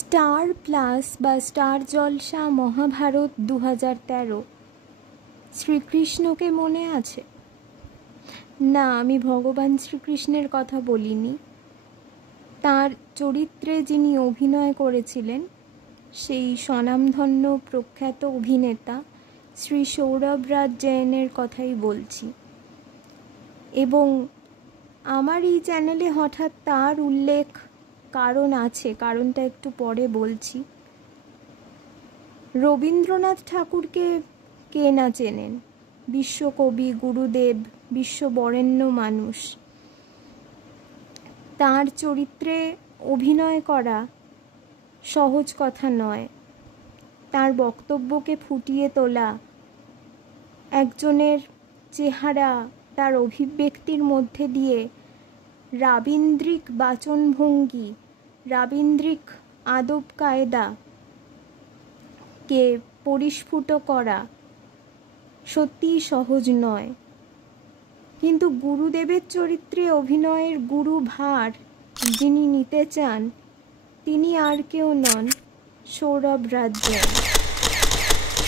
Star plus বা star জলসা মহাভারত 2013 শ্রীকৃষ্ণকে মনে আছে? না, আমি ভগবান শ্রীকৃষ্ণের কথা বলিনি। তার চরিত্রে যিনি অভিনয় করেছিলেন সেই স্বনামধন্য প্রখ্যাত অভিনেতা শ্রী সৌরভরাজ জৈনের কথাই বলছি। এবং আমার এই চ্যানেলে হঠাৎ তার উল্লেখ কারণ আছে, কারণটা একটু পরে বলছি। রবীন্দ্রনাথ ঠাকুরকে কে না চেনেন? বিশ্বকবি, গুরুদেব, বিশ্ববরেণ্য মানুষ। তার চরিত্রে অভিনয় করা সহজ কথা নয়। তার বক্তব্যকে ফুটিয়ে তোলা, একজনের চেহারা, তার অভিব্যক্তির মধ্যে দিয়ে রাবীন্দ্রিক বাচনভঙ্গি, রাবীন্দ্রিক আদব কায়দা কে পরিস্ফুট করা সত্যিই সহজ নয়। কিন্তু গুরুদেবের চরিত্রে অভিনয়ের গুরুভার যিনি নিতে চান তিনি আর কেউ নন, সৌরভরাজ জৈন।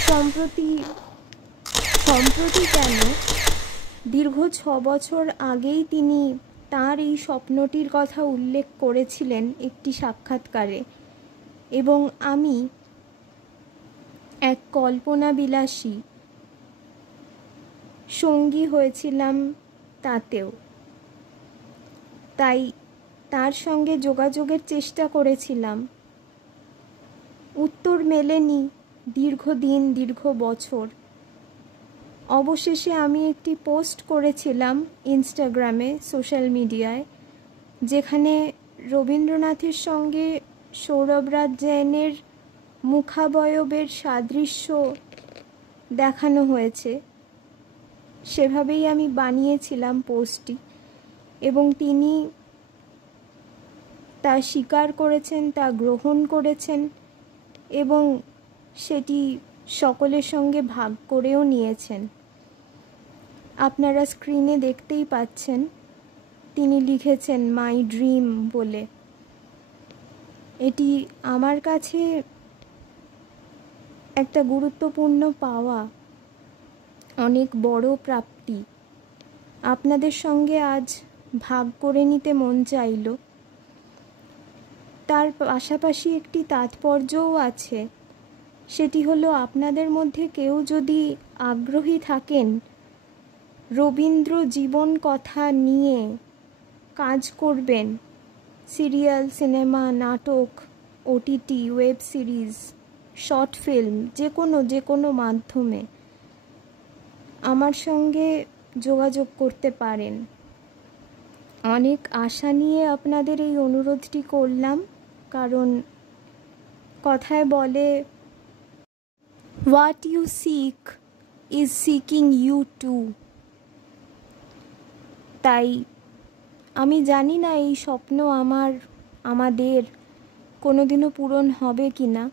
সম্প্রতি কেন, দীর্ঘ 6 বছর আগেই তিনি তার এই স্বপ্নটির কথা উল্লেখ করেছিলেন একটি সাক্ষাৎকারে, এবং আমি এক কল্পনাবিলাসী সঙ্গী হয়েছিলাম তাতেও। তাই তার সঙ্গে যোগাযোগের চেষ্টা করেছিলাম, উত্তর মেলেনি দীর্ঘদিন, দীর্ঘ বছর। অবশেষে আমি একটি পোস্ট করেছিলাম ইনস্টাগ্রামে, সোশ্যাল মিডিয়ায়, যেখানে রবীন্দ্রনাথের সঙ্গে সৌরভরাজ জৈনের মুখাবয়বের সাদৃশ্য দেখানো হয়েছে। সেভাবেই আমি বানিয়েছিলাম পোস্টটি, এবং তিনি তা স্বীকার করেছেন, তা গ্রহণ করেছেন, এবং সেটি সকলের সঙ্গে ভাগ করেও নিয়েছেন। আপনারা স্ক্রিনে দেখতেই পাচ্ছেন, তিনি লিখেছেন মাই ড্রিম বলে। এটি আমার কাছে একটা গুরুত্বপূর্ণ পাওয়া, অনেক বড় প্রাপ্তি। আপনাদের সঙ্গে আজ ভাগ করে নিতে মন চাইল। তার পাশাপাশি একটি তাৎপর্যও আছে, সেটি হলো আপনাদের মধ্যে কেউ যদি আগ্রহী থাকেন রবীন্দ্র জীবন কথা নিয়ে কাজ করবেন, সিরিয়াল, সিনেমা, নাটক, OTT, web series, short film, যে কোনো মাধ্যমে আমার সঙ্গে যোগাযোগ করতে পারেন। অনেক আশা নিয়ে আপনাদের এই অনুরোধটি করলাম, কারণ কথায় বলে what you seek is seeking you too. তাই আমি জানি না এই স্বপ্ন আমাদের কোনোদিনও পূরণ হবে কি না,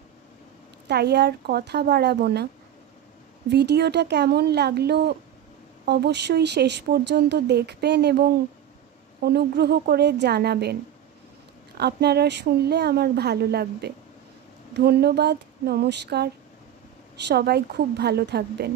তাই আর কথা বাড়াবো না। ভিডিওটা কেমন লাগলো অবশ্যই শেষ পর্যন্ত দেখবেন এবং অনুগ্রহ করে জানাবেন। আপনারা শুনলে আমার ভালো লাগবে। ধন্যবাদ, নমস্কার, সবাই খুব ভালো থাকবেন।